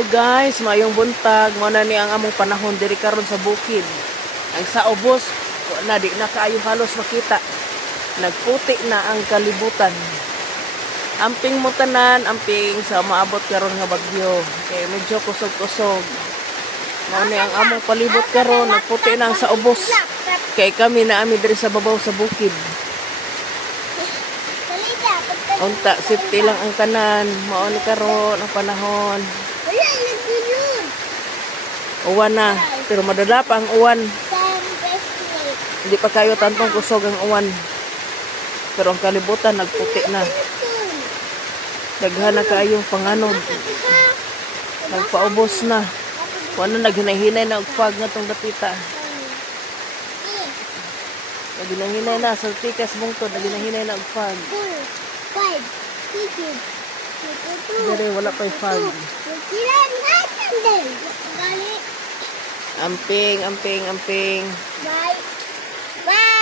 Hello guys, mayong buntag. Mao na ni ang among panahon diri karon sa bukid. Ang sa ubos, na di na kaayo halos makita. Nagputi na ang kalibutan. Amping mo tanan, amping sa maabot karon nga bagyo. Kay medyo kusog-kusog. Mao ni ang among palibot karon, nagputi na ang sa ubos. Kay kami na ami diri sa babaw sa bukid. Unta safety lang ang tanan, mao ni karon ang panahon. Uwan na, pero madala pa ang uwan. Hindi pa kayo tantong kusog ang uwan. Pero ang kalibutan nagputi na. Daghan na kayong panganod. Nagpaubos na. Wala naghinahinay na ugpag nga tong dapita. Naghinahinay na sa tikas bungtod, naghinahinay na ugpag. Dere wala pa fag. Amping. Bye. Bye.